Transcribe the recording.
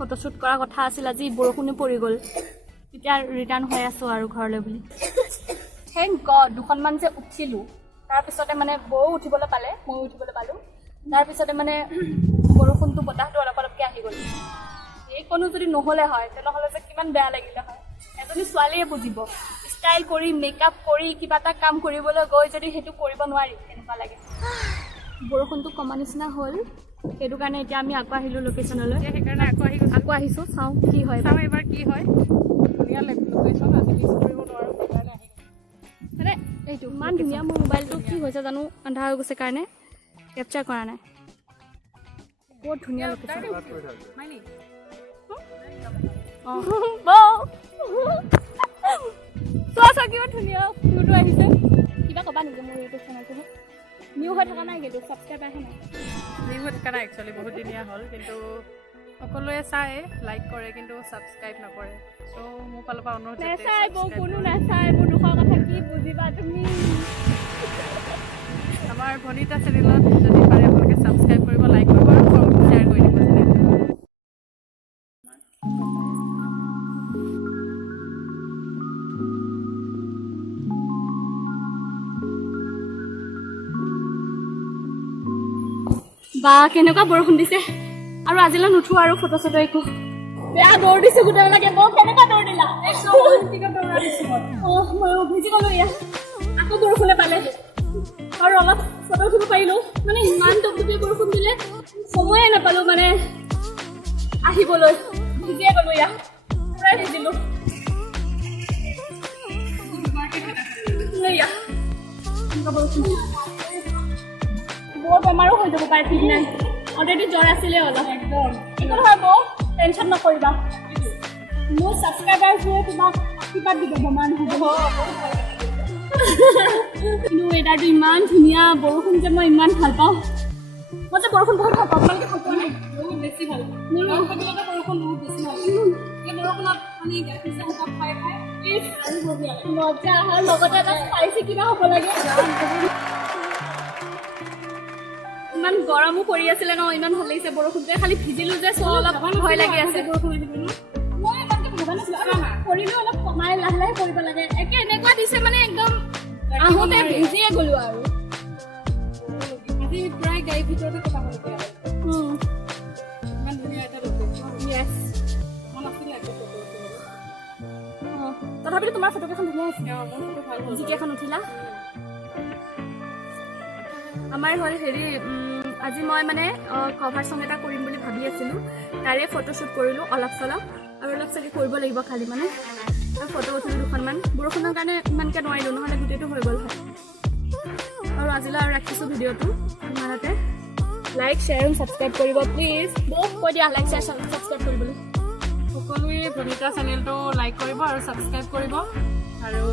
photoshoot কৰাৰ কথা আছিল আজি বৰষুণে পৰি গ'ল এতিয়া ৰিটাৰ্ণ হৈ আছো আৰু ঘৰলৈ বুলি থেংক গড দুখনমান যে উঠিলোঁ তাৰপিছতে মানে বৌ উঠিবলৈ পালে ময়ো উঠিবলৈ পালোঁ তাৰপিছতে মানে বৰষুণটো বতাহটো অলপ অলপকৈ আহি গ'ল এইকণো যদি নহ'লে হয় তেনেহ'লে যে কিমান বেয়া লাগিলে হয় এজনী ছোৱালীয়ে বুজিব ষ্টাইল কৰি মেকআপ কৰি কিবা এটা কাম কৰিবলৈ গৈ যদি সেইটো কৰিব নোৱাৰি কেনেকুৱা লাগে বৰষুণটো কমা নিচিনা হ'ল সেইটো কাৰণে এতিয়া আমি আকৌ আহিলোঁ লোকেশ্যনলৈ সেইকাৰণে আকৌ আহিছোঁ চাওঁ কি হয় চাওঁ এইবাৰ কি হয় ধুনীয়া লোকেশ্যন আজি মিছ কৰিব নোৱাৰোঁ সেইকাৰণে আহি মানে এইটো ইমান ধুনীয়া মোৰ মোবাইলটো কি হৈছে জানো আন্ধাৰ হৈ গৈছে কাৰণে কেপচাৰ কৰা নাই বহুত ধুনীয়া লোকেশ্যন চোৱা কিমান ধুনীয়া ভিউটো আহিছে কিবা ক'বা নেকি মোৰ ইউটিউব চেনেলটো নিউ হৈ থকা নাই কিন্তু ছাবস্ক্ৰাইব আহে নাই নিউ হৈ থকা নাই একচুৱেলি বহুত দিনীয়া হ'ল কিন্তু সকলোৱে চাই লাইক কৰে কিন্তু ছাবস্ক্ৰাইব নকৰে চ' মোৰ ফালৰ পৰা অনুৰোধ নাচাই বৌ কোনো নাচাই মোৰ দুখৰ কথা কি বুজিবা তুমি আমাৰ ভনিতা চেনেলত যদি পাৰে আপোনালোকে ছাবস্ক্ৰাইব কৰিব লাইক কৰিব আৰু শ্বেয়াৰ কৰি দিব বা কেনেকুৱা বৰষুণ দিছে আৰু আজিলৈ নুঠো আৰু ফটো চটো একো বেয়া দৌৰ দিছো গোটেইবিলাকে বৌ কেনেকুৱা দৌৰ দিলা মই ভিজি গ'লো ইয়াত আকৌ বৰষুণে পালে আৰু অলপ ফটো উঠিব পাৰিলোঁ মানে ইমান টপটপীয়া বৰষুণ দিলে সময়ে নাপালোঁ মানে আহিবলৈ ভিজিয়ে গ'লো ইয়াত পূৰাই ভিজিলোঁ বৰষুণ বৰ বেমাৰো হৈ যাব পাৰে ঠিক নাই অলৰেডি জ্বৰ আছিলে অলপ একদম একো নহয় বৌ টেনশ্যন নকৰিবা মোৰ ছাবস্ক্ৰাইবাৰবোৰে তোমাক আশীৰ্বাদ দিব বেমাৰ নহ'ব কিন্তু ৱেডাৰটো ইমান ধুনীয়া বৰষুণ যে মই ইমান ভাল পাওঁ মই যে বৰষুণ বহুত ভাল পাওঁ আপোনালোকে ভাল পোৱা নাই বহুত বেছি ভাল বৰষুণ বহুত বেছি ভাল এই বৰষুণত মানে গাখীৰ চাহ একাপ খাই খাই মজা আৰু লগতে এটা স্পাইচি কিবা হ'ব লাগে ইমান গৰমো পৰি আছিলে ন ইমান ভাল লাগিছে বৰষুণটোৱে খালি ভিজিলোঁ যে চ' অলপ ভয় লাগি আছে বৰষুণ মই ইমানকৈ ভবা নাছিলোঁ কৰিলেও অলপ কমাই লাহে লাহে কৰিব লাগে একে এনেকুৱা দিছে মানে একদম আহোঁতে ভিজিয়ে গ'লোঁ আৰু আজি প্ৰায় গাড়ীৰ ভিতৰতে কটাবলগীয়া হ'ল ইমান ধুনীয়া এটা লোকেশ্যন য়েছ মন আছিলে আকৌ ফটো তথাপিতো তোমাৰ ফটোকেইখন ধুনীয়া আছে মোৰ ফটো ভাল হ'ল যিকেইখন উঠিলা আমাৰ হ'ল হেৰি আজি মই মানে কভাৰ ছং এটা কৰিম বুলি ভাবি আছিলোঁ তাৰে ফটোশ্বুট কৰিলোঁ অলপ চলপ আৰু অলপ চাগে কৰিব লাগিব খালি মানে আৰু ফটো উঠিলোঁ দুখনমান বৰষুণৰ কাৰণে ইমানকৈ নোৱাৰিলোঁ নহ'লে গোটেইটো হৈ গ'ল হয় আৰু আজিলৈ আৰু ৰাখিছোঁ ভিডিঅ'টো ইমানতে লাইক শ্বেয়াৰ আৰু ছাবস্ক্ৰাইব কৰিব প্লিজ বহুত কৈ দিয়া লাইক শ্বেয়াৰ ছাবস্ক্ৰাইব কৰিবলৈ সকলোৱে ভনিতা চেনেলটো লাইক কৰিব আৰু ছাবস্ক্ৰাইব কৰিব আৰু